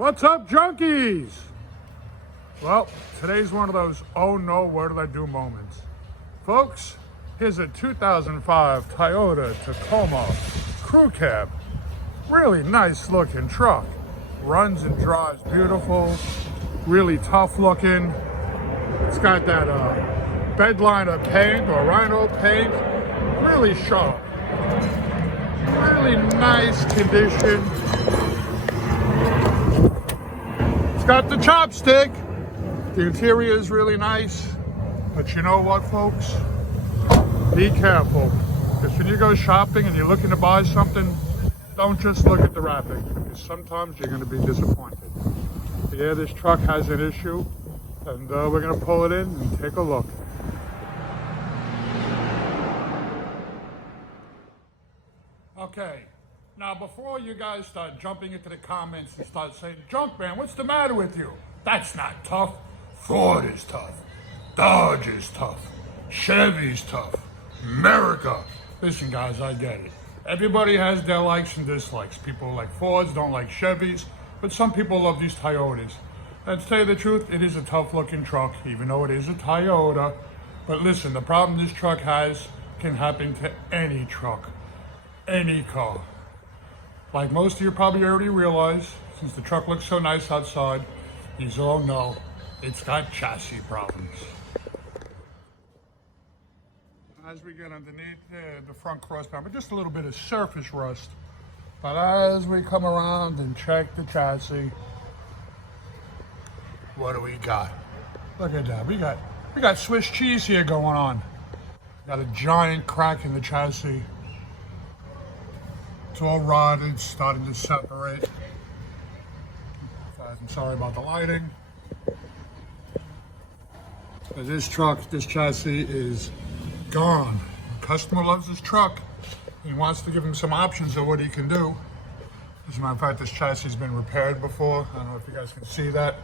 What's up, junkies? Well, today's one of those oh no, what did I do moments. Folks, here's a 2005 Toyota Tacoma crew cab. Really nice looking truck. Runs and drives beautiful, really tough looking. It's got that bedliner paint or rhino paint, really sharp. Really nice condition. It's got the chopstick. The interior is really nice. But you know what, folks? Be careful. Because when you go shopping and you're looking to buy something, don't just look at the wrapping. Because sometimes you're going to be disappointed. Yeah, this truck has an issue. And we're going to pull it in and take a look. Okay, now before you guys start jumping into the comments and start saying, Junkman, what's the matter with you? That's not tough. Ford is tough. Dodge is tough. Chevy's tough. America. Listen, guys, I get it. Everybody has their likes and dislikes. People like Fords, don't like Chevys, but some people love these Toyotas. And to tell you the truth, it is a tough looking truck, even though it is a Toyota. But listen, the problem this truck has can happen to any truck. Any car. Like most of you probably already realize, since the truck looks so nice outside, you all know it's got chassis problems. As we get underneath the front cross bumper, just a little bit of surface rust. But as we come around and check the chassis, what do we got? Look at that. We got Swiss cheese here going on. Got a giant crack in the chassis. It's all rotted, starting to separate. I'm sorry about the lighting. But this truck, this chassis is gone. The customer loves this truck. He wants to give him some options of what he can do. As a matter of fact, this chassis has been repaired before. I don't know if you guys can see that.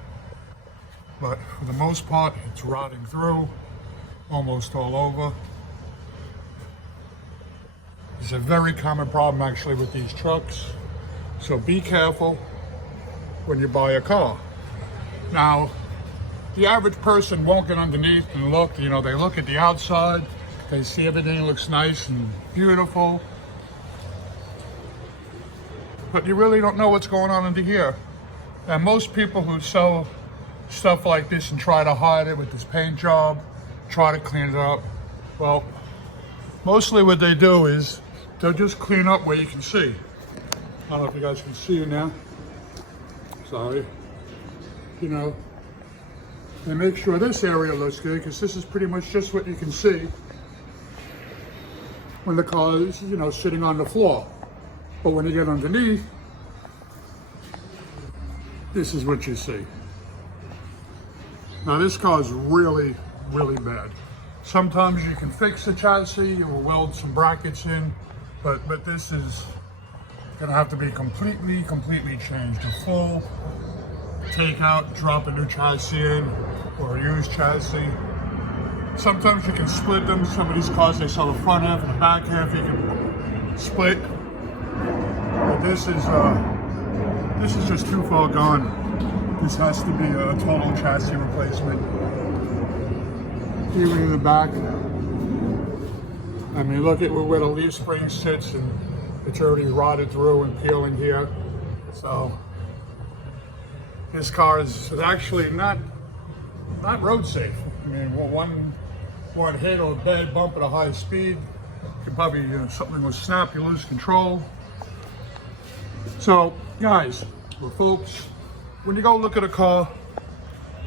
But for the most part, it's rotting through, almost all over. It's a very common problem actually with these trucks. So be careful when you buy a car. Now, the average person won't get underneath and look, they look at the outside, they see everything looks nice and beautiful. But you really don't know what's going on under here. And most people who sell stuff like this and try to hide it with this paint job, try to clean it up, well, mostly what they do is they'll just clean up where you can see. I don't know if you guys can see it now. Sorry. They make sure this area looks good because this is pretty much just what you can see when the car is, sitting on the floor. But when you get underneath, this is what you see. Now this car is really, really bad. Sometimes you can fix the chassis, you will weld some brackets in, but this is gonna have to be completely changed. A full take out, drop a new chassis in, or a used chassis. Sometimes you can split them. Some of these cars, they sell the front half and the back half, you can split. But this is just too far gone. This has to be a total chassis replacement. Even in the back, I mean, look at where the leaf spring sits, and it's already rotted through and peeling here. So this car is actually not road safe. I mean, one hit or a bad bump at a high speed could probably, something will snap, you lose control. So guys, or folks, when you go look at a car,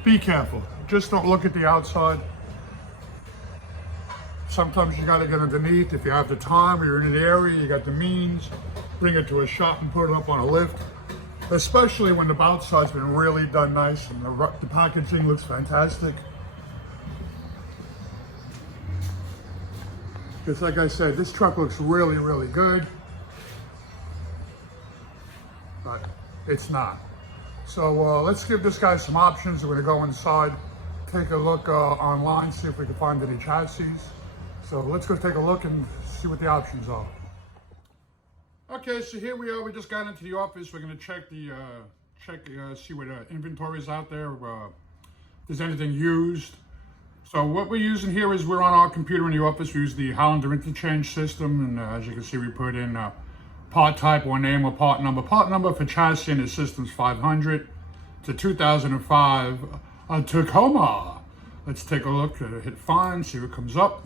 be careful. Just don't look at the outside. Sometimes you gotta get underneath if you have the time, or you're in the area, you got the means, bring it to a shop and put it up on a lift. Especially when the outside's been really done nice and the packaging looks fantastic. Because like I said, this truck looks really, really good, but it's not. So let's give this guy some options. We're gonna go inside, take a look online, see if we can find any chassis. So let's go take a look and see what the options are. Okay, so here we are. We just got into the office. We're going to check the check, see what inventory is out there, if there's anything used. So what we're using here is we're on our computer in the office. We use the Hollander interchange system, and as you can see, we put in part type or name or part number. Part number for chassis in the system's 500. It's a 2005 Tacoma. Let's take a look, hit find, see what comes up.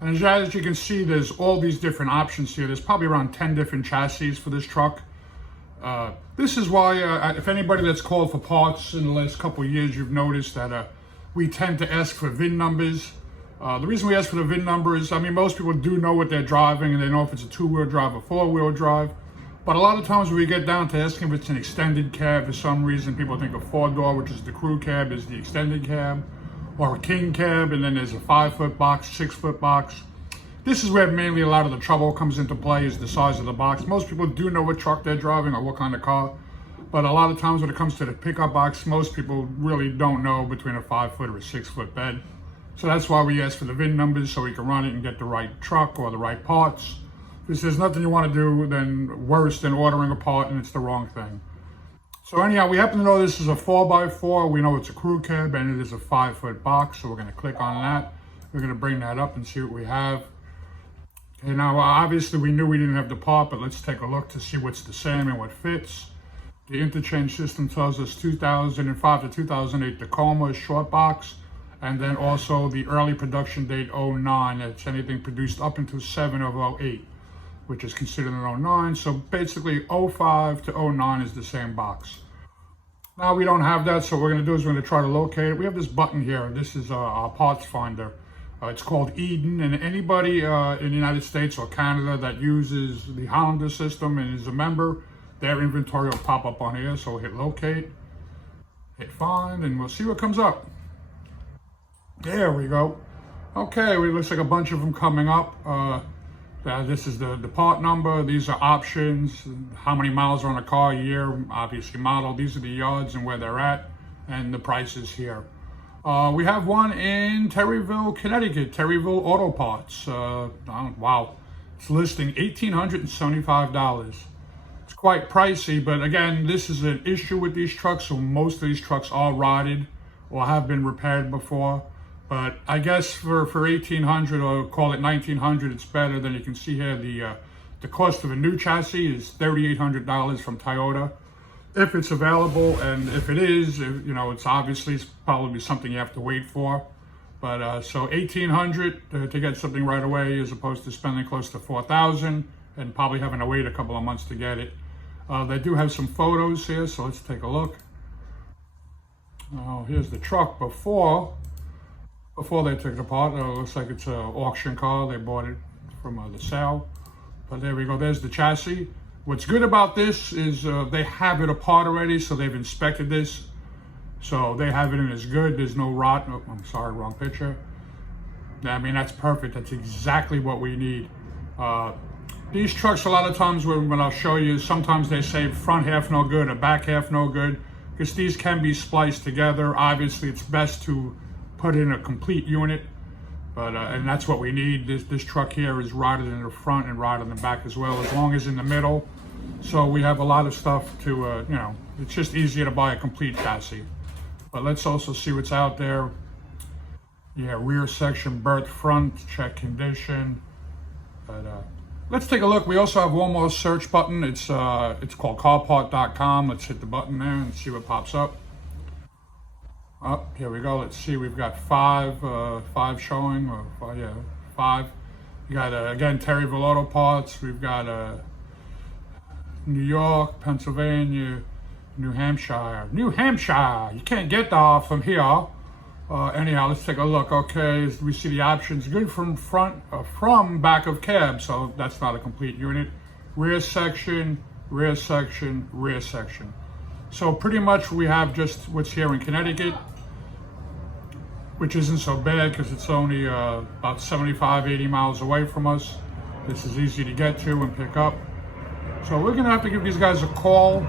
And as you can see, there's all these different options here. There's probably around 10 different chassis for this truck. This is why, if anybody that's called for parts in the last couple of years, you've noticed that we tend to ask for VIN numbers. The reason we ask for the VIN number is, I mean, most people do know what they're driving and they know if it's a two-wheel drive or four-wheel drive. But a lot of times when we get down to asking if it's an extended cab, for some reason people think a four-door, which is the crew cab, is the extended cab, or a king cab, and then there's a 5-foot box, 6-foot box. This is where mainly a lot of the trouble comes into play, is the size of the box. Most people do know what truck they're driving or what kind of car, but a lot of times when it comes to the pickup box, most people really don't know between a 5-foot or a 6-foot bed. So that's why we ask for the VIN numbers, so we can run it and get the right truck or the right parts. Because there's nothing you want to do than worse than ordering a part and it's the wrong thing. So anyhow, we happen to know this is a 4x4. We know it's a crew cab and it is a 5-foot box. So we're going to click on that. We're going to bring that up and see what we have. Okay, now obviously we knew we didn't have the part, but let's take a look to see what's the same and what fits. The interchange system tells us 2005 to 2008 Tacoma short box. And then also the early production date 09. That's anything produced up until 7 of 08. Which is considered an 09. So basically 05 to 09 is the same box. Now we don't have that, so what we're gonna do is we're gonna try to locate it. We have this button here. This is our parts finder. It's called Eden, and anybody in the United States or Canada that uses the Hollander system and is a member, their inventory will pop up on here. So we'll hit locate, hit find, and we'll see what comes up. There we go. Okay, it looks like a bunch of them coming up. This is the part number. These are options, how many miles are on a car, year, obviously model. These are the yards and where they're at, and the prices here. We have one in Terryville, Connecticut, Terryville Auto Parts. Wow, it's listing $1,875. It's quite pricey, but again, this is an issue with these trucks. So most of these trucks are rotted or have been repaired before. But I guess for 1,800 or call it 1,900, it's better. Than you can see here, the cost of a new chassis is $3,800 from Toyota, if it's available. And if it is, you know, it's obviously probably something you have to wait for. But so 1,800 to get something right away, as opposed to spending close to 4,000 and probably having to wait a couple of months to get it. They do have some photos here, so let's take a look. Here's the truck before they took it apart. It looks like it's an auction car. They bought it from the sale. But there we go. There's the chassis. What's good about this is they have it apart already, so they've inspected this. So they have it in as good. There's no rot. Oh, I'm sorry, wrong picture. I mean, that's perfect. That's exactly what we need. These trucks, a lot of times when I'll show you, sometimes they say front half no good or back half no good, because these can be spliced together. Obviously, it's best to put in a complete unit, but and that's what we need. This truck here is rotted in the front and rotted in the back as well, as long as in the middle. So we have a lot of stuff to, you know, it's just easier to buy a complete chassis. But let's also see what's out there. Yeah, rear section, berth front, check condition. But let's take a look. We also have one more search button. It's called carpart.com. Let's hit the button there and see what pops up. Oh, here we go. Let's see. We've got five showing. Yeah, 5. You got again Terryville Auto Parts. We've got New York, Pennsylvania, New Hampshire. New Hampshire. You can't get that from here. Anyhow, let's take a look. Okay, we see the options. Good from front, from back of cab. So that's not a complete unit. Rear section, rear section, rear section. So pretty much we have just what's here in Connecticut, which isn't so bad because it's only about 75, 80 miles away from us. This is easy to get to and pick up. So we're gonna have to give these guys a call,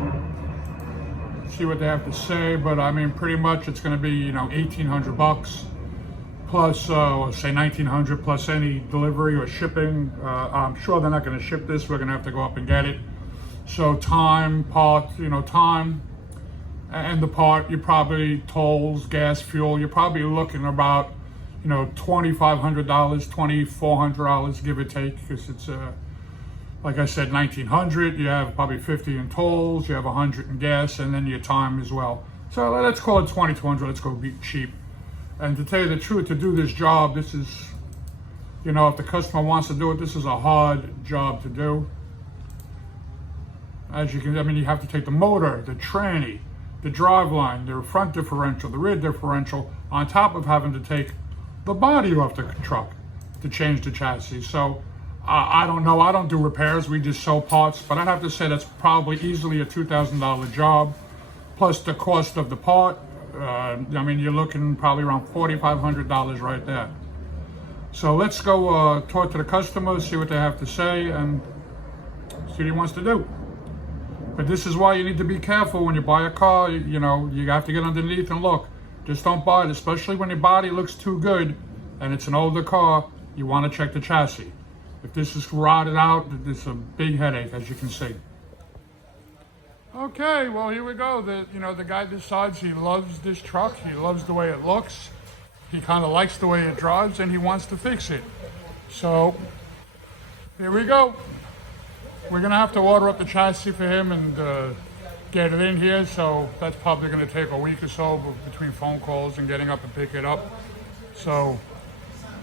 see what they have to say. But I mean, pretty much it's gonna be, you know, 1,800 bucks plus, say 1,900 plus any delivery or shipping. I'm sure they're not gonna ship this. We're gonna have to go up and get it. So time, part, you know, time. And the part, you probably tolls, gas, fuel, you're probably looking about, $2,500, $2,400, give or take, because it's like I said, 1,900. You have probably 50 in tolls, you have 100 in gas, and then your time as well. So let's call it 2,200. Let's go be cheap. And to tell you the truth, to do this job, this is, if the customer wants to do it, this is a hard job to do. As you can, you have to take the motor, the tranny, the driveline, the front differential, the rear differential, on top of having to take the body off the truck to change the chassis. So I don't know. I don't do repairs. We just sell parts. But I'd have to say that's probably easily a $2,000 job, plus the cost of the part. You're looking probably around $4,500 right there. So let's go talk to the customer, see what they have to say, and see what he wants to do. But this is why you need to be careful when you buy a car. You have to get underneath and look. Just don't buy it, especially when your body looks too good and it's an older car. You want to check the chassis. If this is rotted out, it's a big headache, as you can see. Okay, well, here we go. The guy decides he loves this truck. He loves the way it looks. He kind of likes the way it drives, and he wants to fix it. So here we go. We're going to have to order up the chassis for him and get it in here. So that's probably going to take a week or so between phone calls and getting up and pick it up. So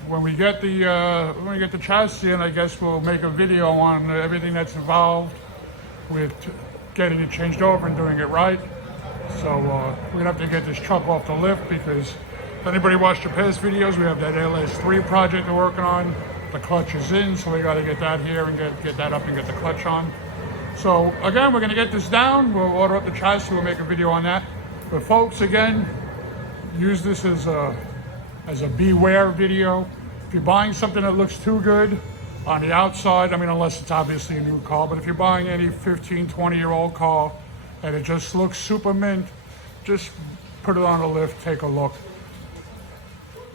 when we get the chassis in, I guess we'll make a video on everything that's involved with getting it changed over and doing it right. So we're gonna have to get this truck off the lift, because if anybody watched your past videos, we have that LS3 project we're working on. The clutch is in, so we got to get that here and get that up and get the clutch on. So again, we're gonna get this down. We'll order up the chassis. We'll make a video on that. But folks, again, use this as a beware video. If you're buying something that looks too good on the outside, unless it's obviously a new car, but if you're buying any 15, 20-year-old car and it just looks super mint, just put it on a lift, take a look.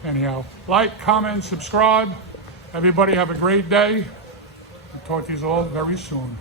Anyhow, like, comment, subscribe. Everybody have a great day. I'll talk to you all very soon.